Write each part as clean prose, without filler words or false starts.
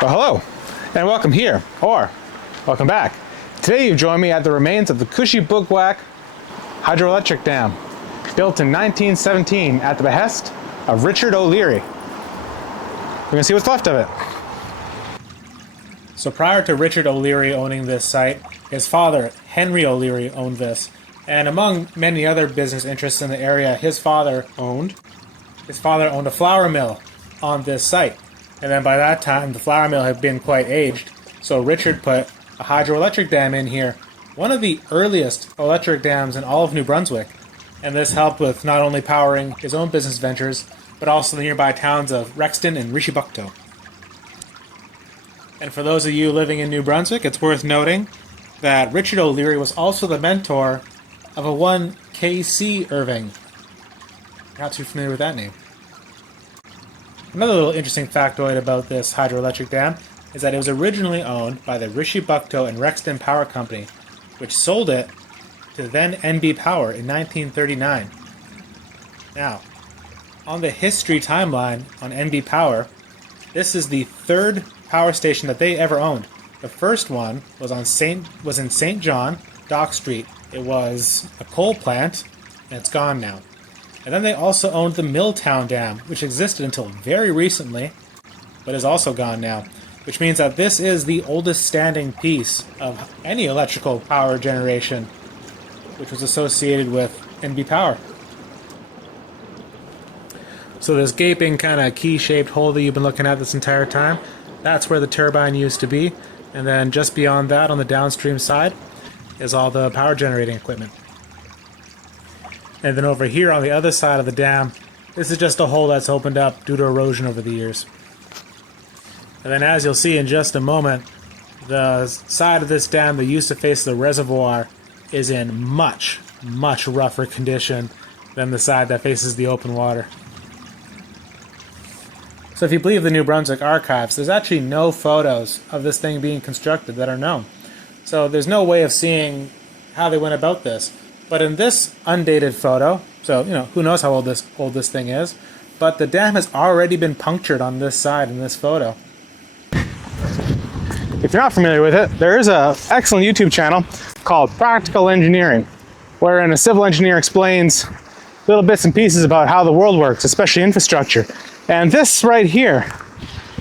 Well, hello, and welcome here, or welcome back. Today you've joined me at the remains of the Kouchibouguac Hydroelectric Dam, built in 1917 at the behest of Richard O'Leary. We're going to see what's left of it. So prior to Richard O'Leary owning this site, his father, Henry O'Leary, owned this. And among many other business interests in the area his father owned a flour mill on this site. And then by that time, the flour mill had been quite aged, so Richard put a hydroelectric dam in here, one of the earliest electric dams in all of New Brunswick. And this helped with not only powering his own business ventures, but also the nearby towns of Rexton and Kouchibouguac. And for those of you living in New Brunswick, it's worth noting that Richard O'Leary was also the mentor of a one K.C. Irving. Not too familiar with that name. Another little interesting factoid about this hydroelectric dam is that it was originally owned by the Kouchibouguac and Rexton Power Company, which sold it to then NB Power in 1939. Now, on the history timeline on NB Power, this is the third power station that they ever owned. The first one was in St. John, Dock Street. It was a coal plant, and it's gone now. And then they also owned the Milltown Dam, which existed until very recently, but is also gone now. Which means that this is the oldest standing piece of any electrical power generation, which was associated with NB Power. So this gaping kind of key-shaped hole that you've been looking at this entire time, that's where the turbine used to be. And then just beyond that, on the downstream side, is all the power generating equipment. And then over here on the other side of the dam, this is just a hole that's opened up due to erosion over the years. And then as you'll see in just a moment, the side of this dam that used to face the reservoir is in much, much rougher condition than the side that faces the open water. So if you believe the New Brunswick archives, there's actually no photos of this thing being constructed that are known. So there's no way of seeing how they went about this. But in this undated photo, so who knows how old this thing is, but the dam has already been punctured on this side in this photo. If you're not familiar with it, there is an excellent YouTube channel called Practical Engineering, wherein a civil engineer explains little bits and pieces about how the world works, especially infrastructure. And this right here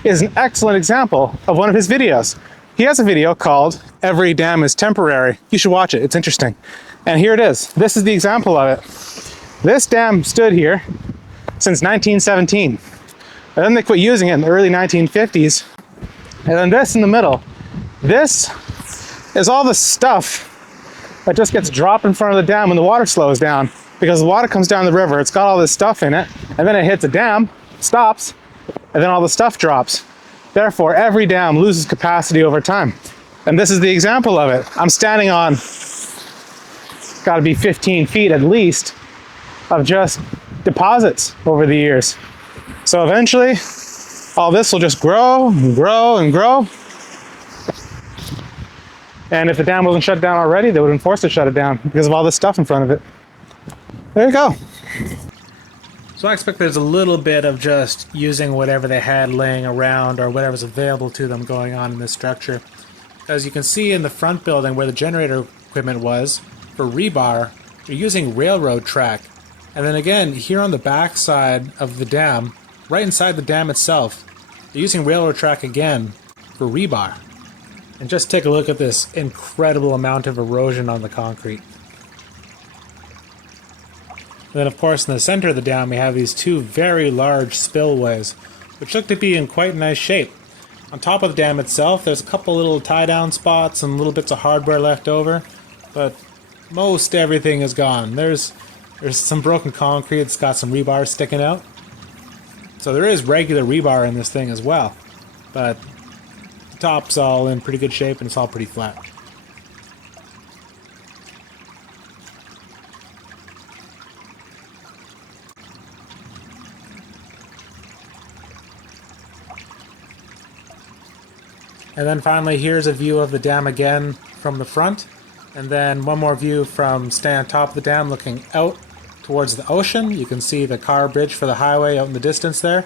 is an excellent example of one of his videos. He has a video called Every Dam is Temporary. You should watch it, it's interesting. And here it is. This is the example of it. This dam stood here since 1917. And then they quit using it in the early 1950s. And then this in the middle. This is all the stuff that just gets dropped in front of the dam when the water slows down. Because the water comes down the river, it's got all this stuff in it, and then it hits a dam, stops, and then all the stuff drops. Therefore, every dam loses capacity over time. And this is the example of it. I'm standing on got to be 15 feet at least of just deposits over the years. So eventually all this will just grow and grow and grow. And if the dam wasn't shut down already, they would have been forced to shut it down because of all this stuff in front of it. There you go. So I expect there's a little bit of just using whatever they had laying around or whatever's available to them going on in this structure. As you can see in the front building where the generator equipment was, for rebar, you're using railroad track. And then again, here on the back side of the dam, right inside the dam itself, they're using railroad track again for rebar. And just take a look at this incredible amount of erosion on the concrete. And then of course in the center of the dam we have these two very large spillways, which look to be in quite nice shape. On top of the dam itself, there's a couple little tie-down spots and little bits of hardware left over, but most everything is gone. There's some broken concrete that's got some rebar sticking out. So there is regular rebar in this thing as well, but the top's all in pretty good shape and it's all pretty flat. And then finally, here's a view of the dam again from the front. And then one more view from standing on top of the dam looking out towards the ocean. You can see the car bridge for the highway out in the distance there.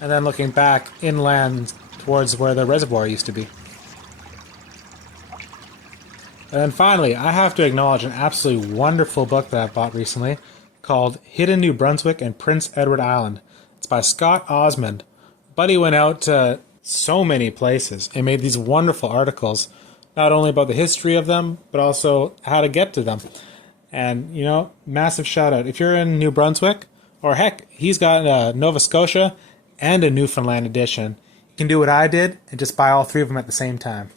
And then looking back inland towards where the reservoir used to be. And then finally, I have to acknowledge an absolutely wonderful book that I bought recently called Hidden New Brunswick and Prince Edward Island. It's by Scott Osmond. Buddy went out to so many places and made these wonderful articles, not only about the history of them, but also how to get to them. And, you know, massive shout out. If you're in New Brunswick, or heck, he's got a Nova Scotia and a Newfoundland edition, you can do what I did and just buy all three of them at the same time.